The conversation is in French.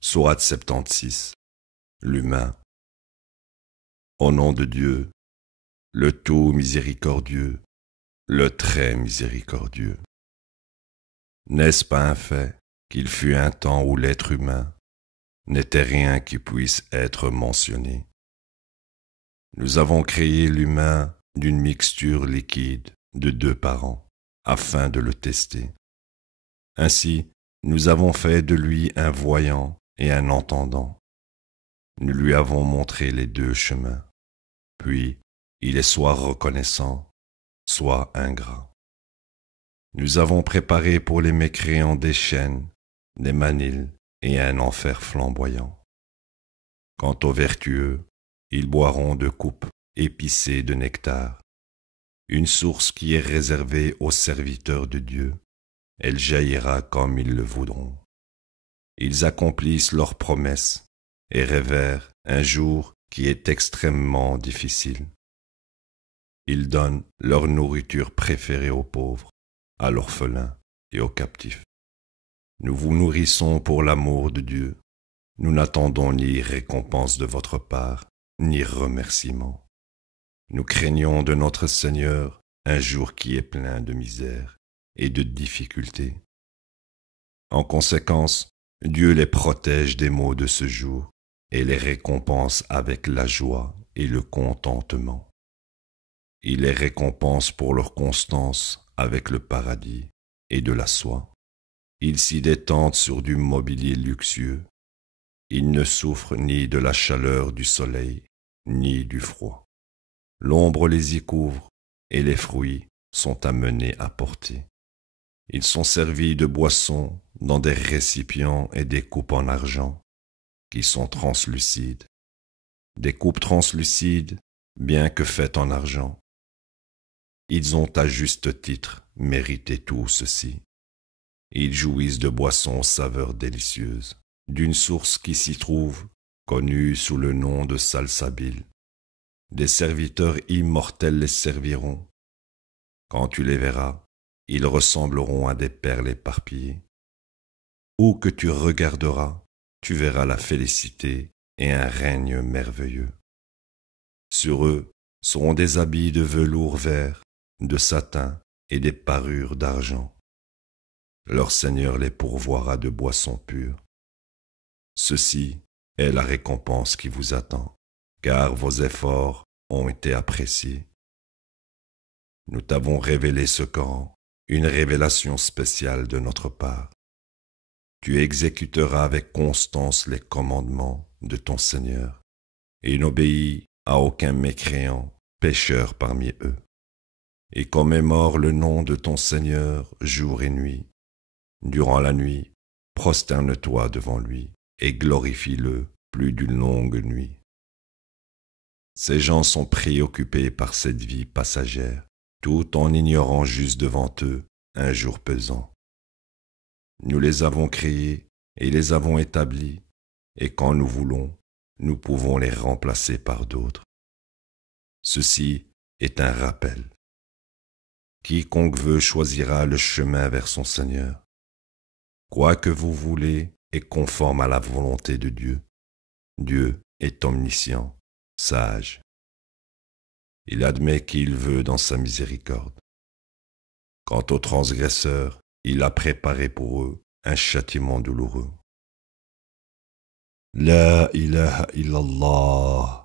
Sourate 76. L'humain. Au nom de Dieu, le tout miséricordieux, le très miséricordieux. N'est-ce pas un fait qu'il fut un temps où l'être humain n'était rien qui puisse être mentionné? Nous avons créé l'humain d'une mixture liquide de deux parents, afin de le tester. Ainsi, nous avons fait de lui un voyant et un entendant. Nous lui avons montré les deux chemins. Puis, il est soit reconnaissant, soit ingrat. Nous avons préparé pour les mécréants des chaînes, des manils et un enfer flamboyant. Quant aux vertueux, ils boiront de coupes épicées de nectar, une source qui est réservée aux serviteurs de Dieu. Elle jaillira comme ils le voudront. Ils accomplissent leurs promesses et révèrent un jour qui est extrêmement difficile. Ils donnent leur nourriture préférée aux pauvres, à l'orphelin et aux captifs. Nous vous nourrissons pour l'amour de Dieu. Nous n'attendons ni récompense de votre part, ni remerciement. Nous craignons de notre Seigneur un jour qui est plein de misère et de difficultés. En conséquence, Dieu les protège des maux de ce jour et les récompense avec la joie et le contentement. Il les récompense pour leur constance avec le paradis et de la soie. Ils s'y détendent sur du mobilier luxueux. Ils ne souffrent ni de la chaleur du soleil, ni du froid. L'ombre les y couvre et les fruits sont amenés à porter. Ils sont servis de boissons dans des récipients et des coupes en argent qui sont translucides. Des coupes translucides, bien que faites en argent. Ils ont à juste titre mérité tout ceci. Ils jouissent de boissons aux saveurs délicieuses, d'une source qui s'y trouve, connue sous le nom de salsabil. Des serviteurs immortels les serviront. Quand tu les verras, ils ressembleront à des perles éparpillées. Où que tu regarderas, tu verras la félicité et un règne merveilleux. Sur eux seront des habits de velours vert, de satin et des parures d'argent. Leur Seigneur les pourvoira de boissons pures. Ceci est la récompense qui vous attend, car vos efforts ont été appréciés. Nous t'avons révélé ce Coran, une révélation spéciale de notre part. Tu exécuteras avec constance les commandements de ton Seigneur et n'obéis à aucun mécréant, pécheur parmi eux. Et commémore le nom de ton Seigneur jour et nuit. Durant la nuit, prosterne-toi devant lui et glorifie-le plus d'une longue nuit. Ces gens sont préoccupés par cette vie passagère, tout en ignorant juste devant eux un jour pesant. Nous les avons créés et les avons établis, et quand nous voulons, nous pouvons les remplacer par d'autres. Ceci est un rappel. Quiconque veut choisira le chemin vers son Seigneur. Quoi que vous voulez est conforme à la volonté de Dieu. Dieu est omniscient, sage. Il admet qui il veut dans sa miséricorde. Quant aux transgresseurs, il a préparé pour eux un châtiment douloureux. La ilaha illallah.